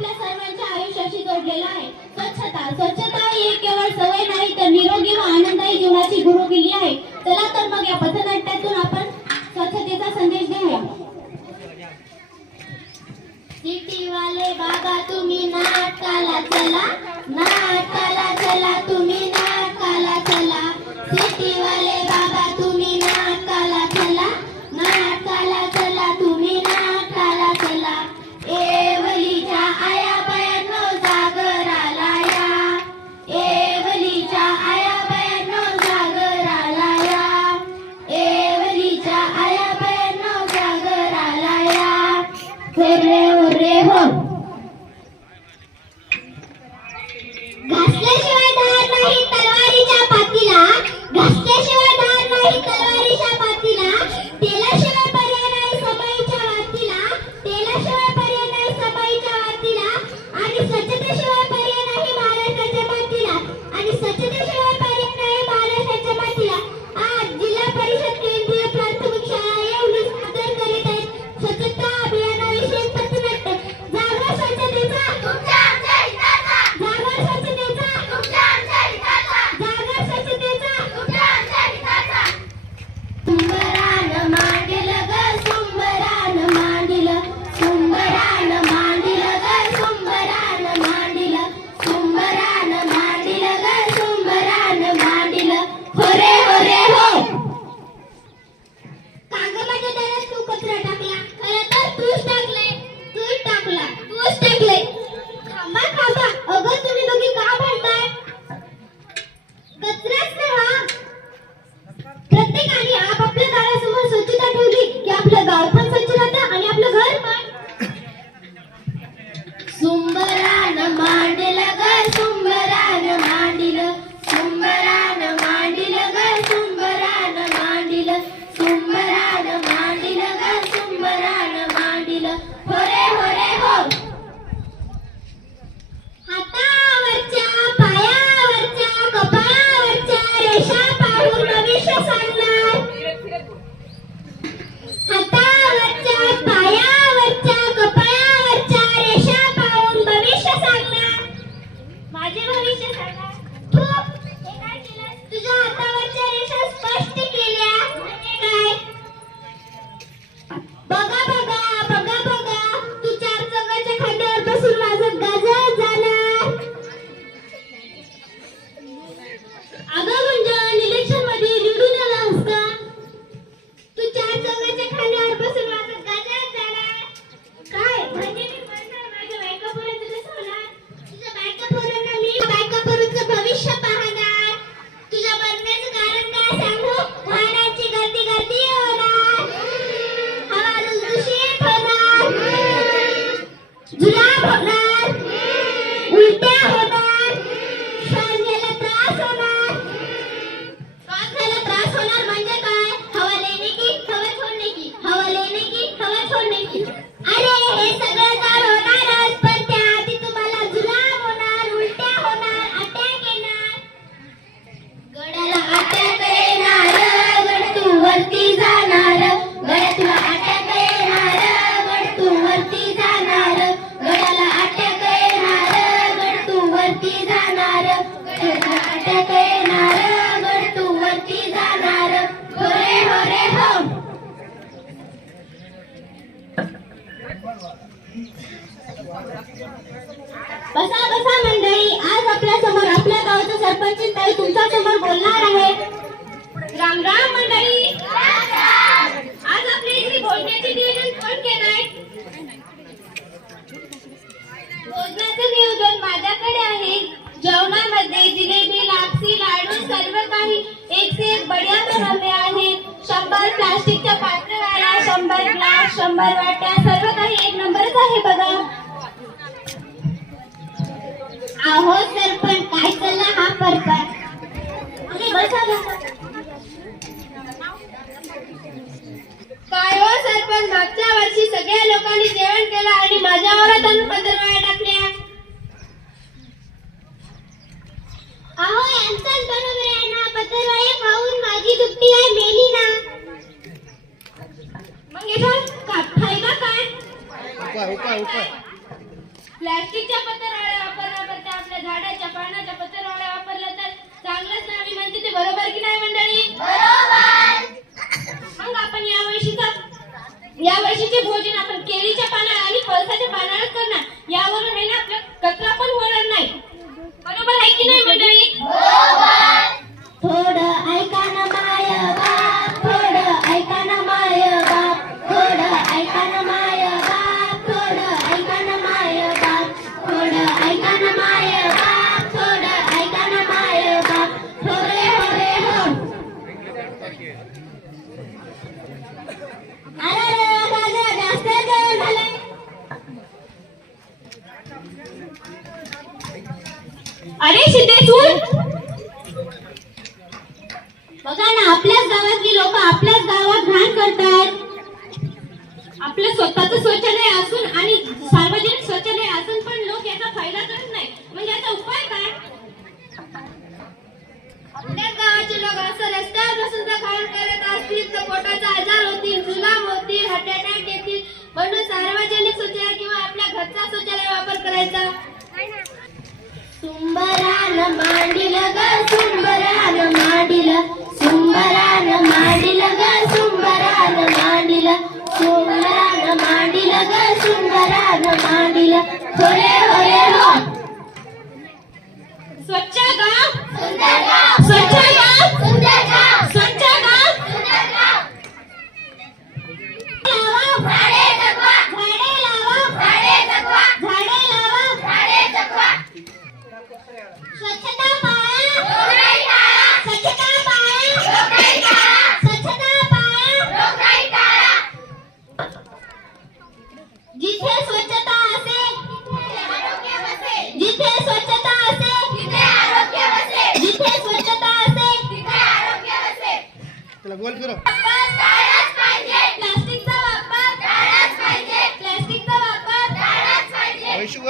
आपल्या सर्वांच्या आयुष्याशी जोडलेला आहे. स्वच्छता ही केवळ सवय नाही तर निरोगी व आनंददायी जीवनाची गुरुकिल्ली आहे. चला तर मग या पथनाट्यातून आपण स्वच्छतेचा संदेश देऊया. सिटी वाले बाबा तुम्ही नाटकाला चला, नाटकाला चला, तुम्ही नाटकाला चला. सिटी वाले बाबा तुम्ही नाटकाला चला, नाटकाला चला, तुम्ही नाटकाला चला. एवलीच्या आया बायांनो जागराला या, एवलीच्या आया बायांनो जागराला या, एवलीच्या आया बायांनो जागराला या. हुर्रे हुर्रे हो. घासल्याशिवाय धार नाही तलवारीच्या पातीला, घासल्याशिवाय धार नाही तलवारीच्या पातीला. तेलाशिवाय पर्याय नाही सबाईच्या वातीला, तेलाशिवाय पर्याय नाही सबाईच्या वातीला. आणि स्वच्छतेशिवाय पर्याय नाही महाराष्ट्राच्या मातीला, आणि स्वच्छतेशिवाय पर्याय नाही महाराष्ट्राच्या मातीला. आज जिल्हा परिषद केंद्रीय प्राथमिक शाळा येऊन सादर करीत आहेत स्वच्छता अभियानाविषयी पथनाट्य. जागा स्वच्छतेचा, तुमच्या आमच्या हिताचा. जागा स्वच्छतेचा, तुमच्या आमच्या हिताचा. जागा स्वच्छतेचा, तुमच्या आमच्या हिताचा. सुंबरान मांडलं ग, सुंबरान मांडलं, सुंबरान मांडलं ग, सुंबरान मांडलं, सुंबरान मांडलं ग, सुंबरान मांडलं. होरे होरे हो. कागदाच्या दारात तू कचरा टाकला, खरं तर तूच टाकलंय, तूच टाकला, तूच टाकलंय. थांबा थांबा, अगं तुम्ही दोघी का भांडताय? कचराच ना हा. प्रत्येकाने आपापल्या दारासमोर स्वच्छता ठेवली की आपलं गाव पण स्वच्छ राहतं आणि आपलं घर पण. सुंबरान मांडलं ग, सुंबरान मांडलं, सुंबरान मांडलं ग, सुंबरान मांडलं, सुंबरान मांडलं ग, सुंबरान मांडलं. होरे होरे हो. हातावरच्या पायावरच्या कपाळावरच्या रेषा पाहून भविष्य सांगणार. हातावरच्या पायावरच्या कपाळावरच्या रेषा पाहून भविष्य सांगणार. माझे भविष्य सांगणार. तू हे काय केलंस? तुझ्या हातावरच्या रेषा स्पष्ट केल्या म्हणजे काय? बघा बघा बघा बघा, तू चार चौघाच्या खांद्यावर बसून माझं गाजर जाणार. अगं गुंजन, इलेक्शन मध्ये निवडून आलास का? तू चार चौघाच्या खांद्यावर बसून माझं गाजर जाणार. काय म्हणजे मी म्हणणार माझ्या बायका पोरांचं कसं होणार? तुझ्या बायका पोरांना मी बायका पोरांचं भविष्य पाहणार. तुझ्या मरण्याचं कारण काय सांगू? वाहनांची गर्दी गर्दी होणार, हवा दूषित होणार, जुलाब होणार, उलट्या होणार, श्वास घ्यायला त्रास होणार. श्वास घ्यायला त्रास होणार म्हणजे काय? हवा लेने की हवा छोड़ने की, हवा लेने की हवा छोड़ने की. अरे हे सगळं तर होणारच, पण त्याआधी तुम्हाला जुलाब होणार, उलट्या होणार, अटॅक येणार. गडाला अटॅक येणार, गड तू वरती जाणार, गड तुला अटॅक येणार, गड तू वरती जाणार, गडाला अटॅक येणार, गड तू वरती जाणार, गडाला अटॅक येणार, गड तू वरती जाणार. होरे होरे हो. बसा बसा मंडळी, आज आपल्या समोर आपल्या गावचा सरपंच ताई तुमच्या समोर बोलणार आहे. राम राम मंडळी. आज आपल्या इथे भोजनाचे नियोजन कोण केलंय? भोजनाचं नियोजन माझ्याकडे आहे. जेवणामध्ये जिलेबी, लापसी, लाडू सर्व काही एक से एक बढिया बनवले आहे. 100 प्लास्टिकच्या पात्रवाळ्या, 100 ग्लास, 100 वाट्या, सर्व काही एक नंबरच आहे बघा. आहो सरपंच, काय चालला हा परपंच? बसा बसा. काय हो सरपंच, मागच्या वर्षी सगळ्या लोकांनी जेवण केलं आणि माझ्यावरच आणून पत्रवाळ्या टाकल्या. अहो यांचाच बरोबर आहे ना, पत्रवाळ्या खाऊन माझी दुपटी काय मेली ना. मग याचा फायदा काय? उपाय प्लास्टिकच्या पत्रावळ्या वापरण्याकरता आपल्या झाडाच्या पानाच्या पत्रावळ्या वापरल्या तर चांगलंच ना. मी म्हणते ते बरोबर की नाही मंडळी? मग आपण या वर्षीचे भोजन आपण केळीच्या पानावर आणि फणसाच्या पानावर करणार. यावरून आहे ना आपला कचरा पण होणार नाही. बरोबर आहे की नाही मंडळी? थोडं ऐका ना माय बाप, थोडं ऐका ना माय बाप, थोडं ऐका ना माय बाप, थोडं ऐका ना माय बाप, थोडं ऐका ना माय बाप, थोडं ऐका ना माय बाप, थोडे होरे हो. अरे दादा जास्त जेवण झालंय. अरे सिद्धेश्वर, बघा ना आपल्याच गावातली लोक आपल्याच गावात घाण करतात. आपलं स्वतःचं शौचालय असून आणि सार्वजनिक शौचालय असून पण लोक याचा फायदा करत नाही. म्हणजे याचा उपाय काय? आपल्याच गावाचे लोक असं रस्त्यावर बसून जर घाण करत असतील तर पोटाचा आजार होतील, जुलाब होतील, हार्ट अटॅक येतील. म्हणून सार्वजनिक शौचालय किंवा आपल्या घरचा शौचालय वापर करायचा. सुंबरान मांडिल ग सुंबरान मांडिल, सुंबरान मांडिल ग सुंबरान मांडिल, सुंबरान मांडिल ग सुंबरान मांडिल, होरे होरे हो. स्वच्छ गाव सुंदर गाव, स्वच्छ गाव सुंदर गाव, स्वच्छ गाव सुंदर गाव. लावा झाडे जगवा, झाडे लावा झाडे जगवा, झाडे लावा झाडे जगवा. स्वच्छता पाळा, रोगराई टाळा, स्वच्छता पाळा, रोगराई टाळा, स्वच्छता पाळा, रोगराई टाळा. जिथे स्वच्छता असे तिथे आरोग्य वसे, जिथे स्वच्छता असे तिथे आरोग्य वसे, जिथे स्वच्छता असे तिथे आरोग्य वसे. चला गोल फिरो. टाळाच पाहिजे प्लास्टिकचा वापर, टाळाच पाहिजे प्लास्टिकचा वापर, टाळाच पाहिजे. वैशू